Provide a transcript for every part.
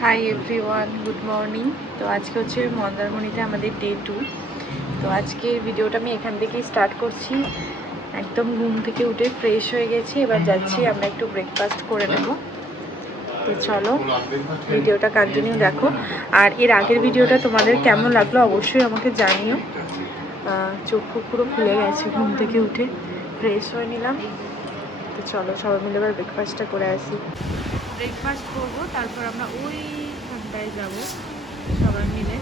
Hi everyone, good morning. তো আজকে হচ্ছে মন্দারমণিতে আমাদের ডে 2। তো আজকে ভিডিওটা আমি এখান থেকেই স্টার্ট করছি। একদম ঘুম থেকে উঠে ফ্রেশ হয়ে গেছি, এবার যাচ্ছি আমরা একটু ব্রেকফাস্ট করে নেব। তো চলো ভিডিওটা কন্টিনিউ দেখো। আর এর আগের ভিডিওটা তোমাদের কেমন লাগলো অবশ্যই আমাকে জানিও। চোখ পুরো খুলে গেছে, ঘুম থেকে উঠে ফ্রেশ হয়ে নিলাম। তো চলো সবাই মিলে এবার ব্রেকফাস্টটা করে আসি। ব্রেকফাস্ট করবো, তারপর আমরা ওইখানটায় যাবো সবাই মিলে,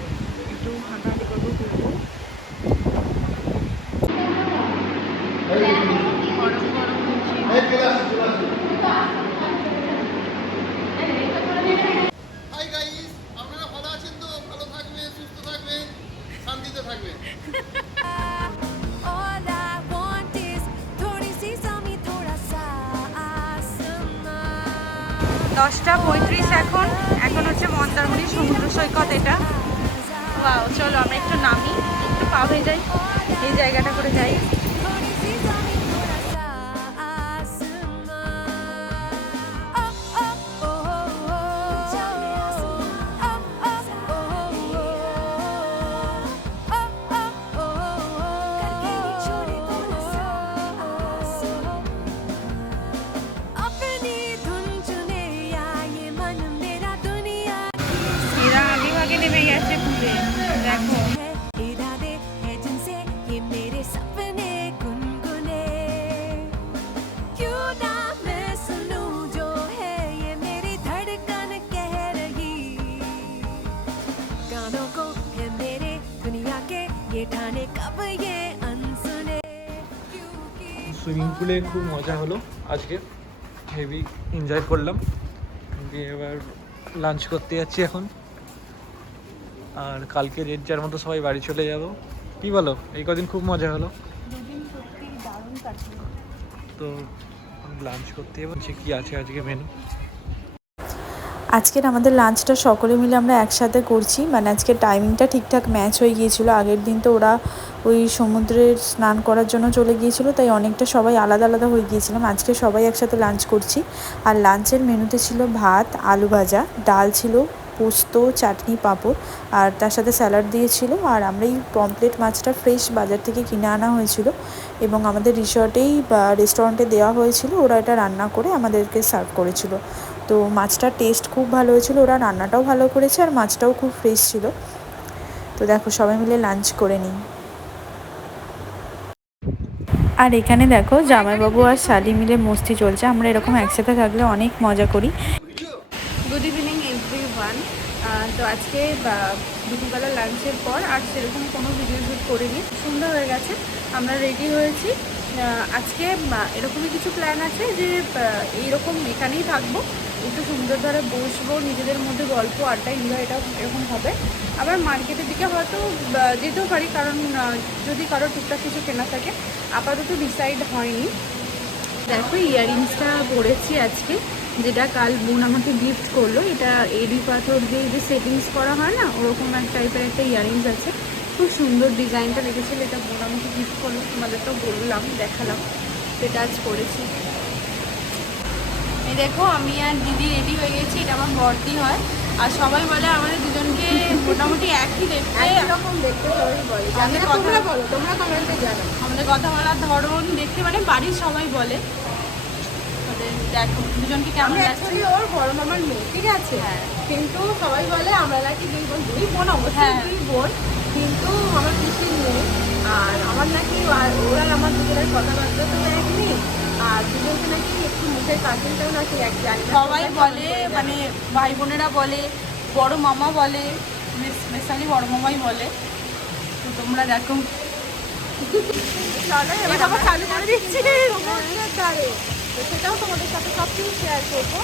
একটু হাঁটাহাঁটি করবো, ঘুরবো। গরম গরম হাই গাইস, আপনারা ভালো আছেন তো? ভালো থাকবেন, সুস্থ থাকবেন, শান্তিতে থাকবেন। 10:35 এখন হচ্ছে মন্দারমণি সমুদ্র সৈকত এটা। ওয়াও, চলো আমরা একটু নামি, একটু পা হয়ে যাই, এই জায়গাটা করে যাই। এরা আগে ভাগে নেমে গেছে পুরে, দেখো। সুইমিং পুলে খুব মজা হলো আজকে, হেভি এনজয় করলাম। দিয়ে এবার লাঞ্চ করতে যাচ্ছি এখন, আর কালকে রেড যার মতো সবাই বাড়ি চলে যাব। কি বলো, এই কদিন খুব মজা হলো তো। লাঞ্চ করতে যাবো, কি আছে আজকে মেনু। আজকের আমাদের লাঞ্চটা সকলে মিলে আমরা একসাথে করছি, মানে আজকের টাইমিংটা ঠিকঠাক ম্যাচ হয়ে গিয়েছিলো। আগের দিন তো ওরা ওই সমুদ্রের স্নান করার জন্য চলে গিয়েছিলো, তাই অনেকটা সবাই আলাদা আলাদা হয়ে গিয়েছিলাম। আজকে সবাই একসাথে লাঞ্চ করছি। আর লাঞ্চের মেনুতে ছিল ভাত, আলু ভাজা, ডাল ছিল, পোস্ত, চাটনি, পাঁপড়, আর তার সাথে স্যালাড দিয়েছিল। আর আমরা এই পমপ্লেট মাছটা ফ্রেশ বাজার থেকে কিনে আনা হয়েছিল এবং আমাদের রিসর্টেই বা রেস্টুরেন্টে দেওয়া হয়েছিল। ওরা এটা রান্না করে আমাদেরকে সার্ভ করেছিল। তো মাছটার টেস্ট খুব ভালো হয়েছিল, ওরা রান্নাটাও ভালো করেছে আর মাছটাও খুব ফ্রেশ ছিল। তো দেখো সবাই মিলে লাঞ্চ করে নিই। আর এখানে দেখো জামাইবাবু আর শালি মিলে মস্তি চলছে। আমরা এরকম একসাথে থাকলে অনেক মজা করি। Good evening everyone. তো আজকে দুপুরবেলা লাঞ্চের পর আর সেরকম কোনো ভিডিও শ্যুট করিনি, সুন্দর হয়ে গেছে। আমরা রেডি হয়েছি। আজকে এরকমই কিছু প্ল্যান আছে যে এইরকম এখানেই থাকবো, একটু সুন্দর ধারে বসবো, নিজেদের মধ্যে গল্প আড্ডা এনজয়, এটা এরকম হবে। আবার মার্কেটের দিকে হয়তো যেতেও পারি, কারণ যদি কারো টুকটাক কিছু কেনা থাকে। আপাতত ডিসাইড হয়নি। দেখো ইয়াররিংসটা পরেছি আজকে, যেটা কাল বোন আমাকে গিফট করলো। এটা এডি পাথর দিয়ে যে সেটিংস করা হয় না, ওরকম এক টাইপের একটা ইয়াররিংস আছে, খুব সুন্দর ডিজাইনটা রেখেছিল। এটা বোন আমাকে গিফট করলো, তোমাদের তো বললাম, দেখালাম। সেটা আজ করেছি। এই দেখো আমি আর দিদি রেডি হয়ে গেছি। এটা আমার বর্দি হয়, আর সবাই বলে আমাদের দুজনকে মোটামুটি একই দেখতে, এরকম দেখতে সবাই বলে। তোমরা বলো, তোমরা কমেন্টে জানো আমাদের কথা বলার ধরন দেখতে, মানে বাড়ির সবাই বলে। দেখো দুজনকে কেমন লাগছে। ওর বড় মামার মেয়ে, ঠিক আছে, কিন্তু সবাই বলে আমরা নাকি দুই বোন। দুই বোন অবশ্যই দুই বোন, কিন্তু আমার পিসির মেয়ে। আর আমার নাকি ওরা আমার দুজনের কথাবার্তা তো এক নেই, আর দুজনকে নাকি একটু মুখের কাটিংটাও নাকি এক জানি। সবাই বলে, মানে ভাই বোনেরা বলে, বড় মামা বলে, স্পেশালি বড় মামাই বলে। তো তোমরা দেখো, এবার চালু করে দিচ্ছি। তো সেটাও তোমাদের সাথে সব কিছু শেয়ার করবো।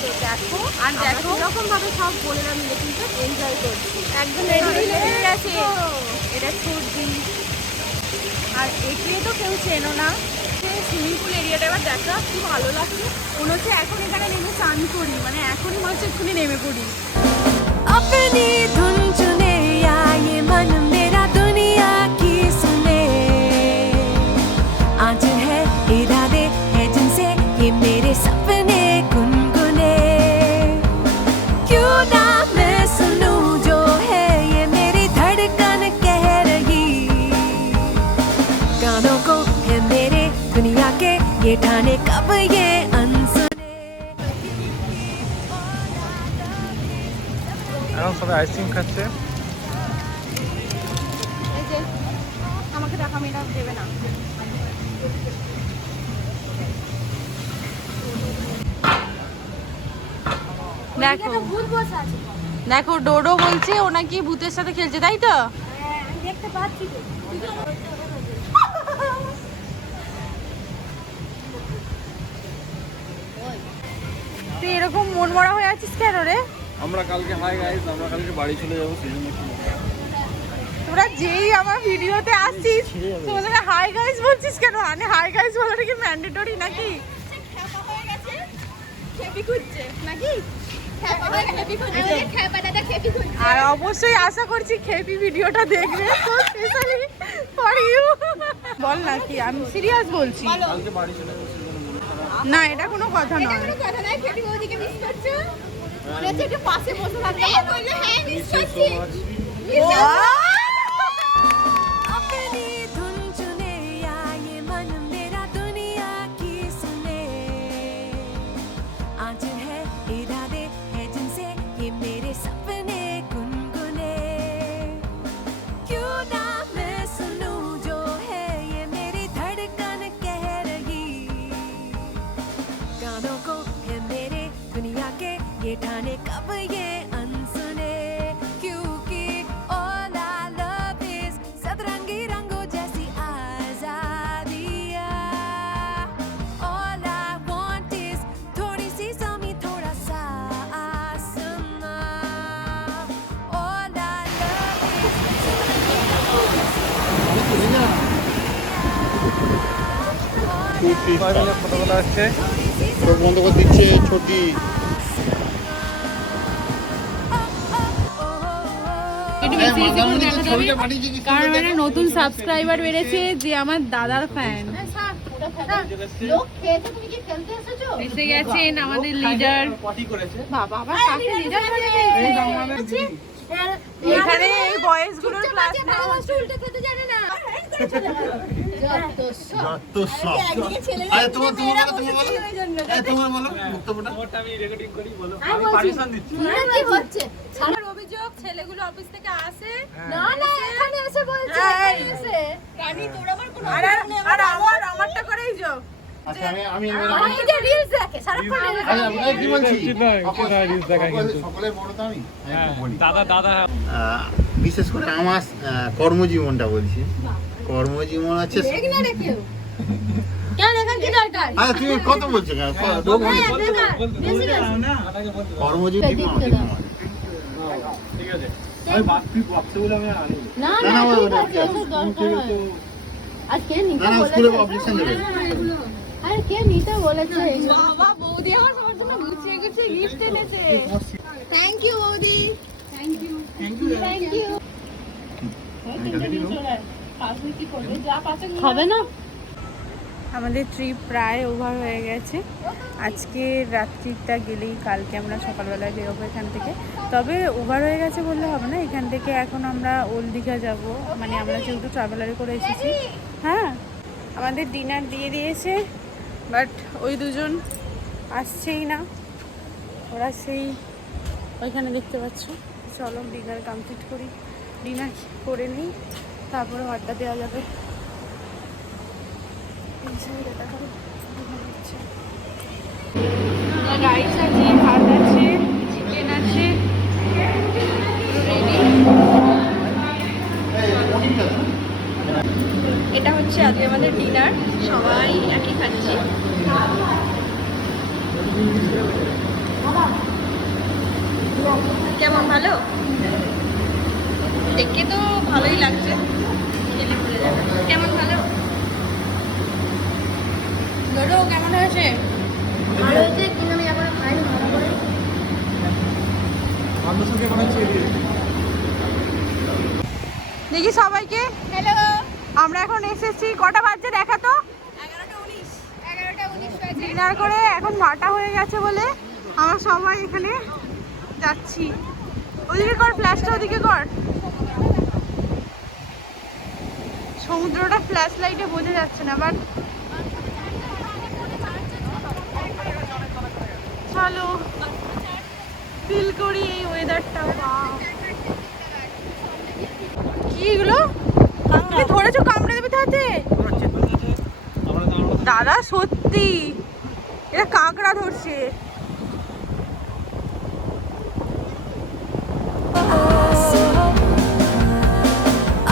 তো দেখো, আর দেখো এরকমভাবে সব বোনেরা মিলে কিন্তু এনজয় করছি। একদম রেডি হয়ে গেছে। এটা ছুটি, আর একে তো কেউ চেনো না। সুইমিং পুল এরিয়াটা এবার দেখা, খুব ভালো লাগছে। মনে হচ্ছে এখন এখানে নেমে চান করি, মানে এখনই মনে হচ্ছে এক্ষুনি নেমে পড়ি। अपनी धुन चुने या ये मन मेरा दुनिया की सुने, आज है इरादे है जिनसे ये मेरे सपने गुनगुने, क्यों ना ये ठाने कब ये अनसुने এখন সবাই আইসক্রিম খাচ্ছে। এই যে আমাকে টাকা মেয়েটা দেবে না। দেখো দেখো ডোডো বলছে ও নাকি ভূতের সাথে খেলছে, তাই তো? দেখতে পাচ্ছি তো। তুই এরকম মন মরা হয়ে আছিস কেন রে? আমরা কালকে আমরা কালকে বাড়ি চলে যাবো, সেই জন্য তোরা যেই আমার ভিডিওতে আসছিস তোদেরকে হাই গাইস বলছিস কেন? মানে হাই গাইস বলাটা কি ম্যান্ডেটরি নাকি? আর অবশ্যই আশা করছি খেপি ভিডিওটা দেখবে, স্পেশালি ফর ইউ। বল না কি, আমি সিরিয়াস বলছি। কালকে বাড়ি চলে যাবো, সেই জন্য মন খারাপ। না এটা কোনো কথা নয়। अपनी धुन चुने या ये मन मेरा दुनिया की सुने आज है इरादे है जिनसे ये मेरे सपने गुनगुने क्यों ना मैं सुनूं जो है ये मेरी धड़कन कह रही गानों को है मेरे दुनिया के ये ठाने कब ये अनसुने क्योंकि all I love is सतरंगी रंगों जैसी आजादियाँ all I want is थोड़ी सी ज़मीं थोड़ा सा आसमां all I love is সবাই মিলে ফটো তোলা হচ্ছে। চোখ বন্ধ করে দিচ্ছে ছোটি। কারণ মানে নতুন সাবস্ক্রাইবার বেড়েছে যে আমার দাদার ফ্যান। এসে গেছেন আমাদের লিডার। বাবা আবার কাকে লিডার বানাবে? এখানে এই বয়েজ গুলোর ক্লাস নেওয়া হচ্ছে। তোমার বলো বক্তব্যটা। আমার অভিযোগ ছেলেগুলো অফিস থেকে আসে আর আমারটা করেই যোগ। আচ্ছা আমি কি বলছি, সকলের বড় তো আমি একটু বলি। দাদা বিশেষ করে আমার কর্মজীবনটা বলছি। কর্মজীবন হচ্ছে আচ্ছা তুমি কত বলছো কেন? কর্মজীবন ঠিক আছে, আমি বাকি বক্তব্য বলে আমি আনি না স্কুলে অবজেকশন দেবে। বাবা বৌদি আমার সবার জন্য গুছিয়ে গুছিয়ে গিফট এনেছে। থ্যাংক ইউ বৌদি, থ্যাংক ইউ থ্যাংক ইউ। হবে না? আমাদের ট্রিপ প্রায় ওভার হয়ে গেছে। আজকে রাত্রিটা গেলেই কালকে আমরা সকালবেলায় বেরোবো এখান থেকে। তবে ওভার হয়ে গেছে বললে হবে না, এখান থেকে এখন আমরা ওল্ড দীঘা যাব, মানে আমরা যেহেতু ট্রাভেলারে করে এসেছি। হ্যাঁ আমাদের ডিনার দিয়ে দিয়েছে, বাট ওই দুজন আসছেই না, ওরা সেই ওইখানে দেখতে পাচ্ছ। চলো ডিনার কমপ্লিট করি, ডিনার করে নিই, তারপরে আড্ডা দেওয়া যাবে। রাইস আছে, ভাত আছে, চিকেন আছে, রেডি। এটা হচ্ছে আজকে আমাদের ডিনার, সবাই একই খাচ্ছি। কেমন, ভালো? দেখে তো ভালোই লাগছে, কেমন ভালো? ধরো কেমন হয়েছে? ভালো হয়েছে, কিন্তু আমি এখন খাইনি ভালো করে। দেখি সবাইকে। হ্যালো, আমরা এখন এসেছি, কটা বাজছে দেখা তো? 11:19 ডিনার করে এখন 9টা হয়ে গেছে বলে আমরা সবাই এখানে যাচ্ছি। ওদিকে কর ফ্ল্যাশটা, ওদিকে কর। সমুদ্রটা ফ্ল্যাশ লাইটে বোঝা যাচ্ছে না, বাট ভালো ফিল করি এই ওয়েদারটা। কি এগুলো তুমি ধরেছো, কামড়ে দেবে তাতে? দাদা সত্যি এটা কাঁকড়া ধরছে।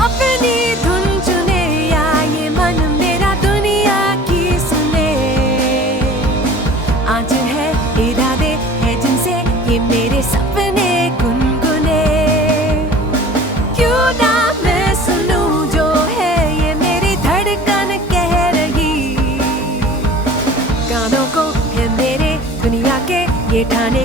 अपनी धुन चुने या ये मन मेरा दुनिया की सुने, आज है इरादे है जिनसे ये मेरे सपने गुनगुने, क्यों ना मैं सुनूं जो है ये मेरी धड़कन कह रही, गानों को है मेरे दुनिया के ये ठाने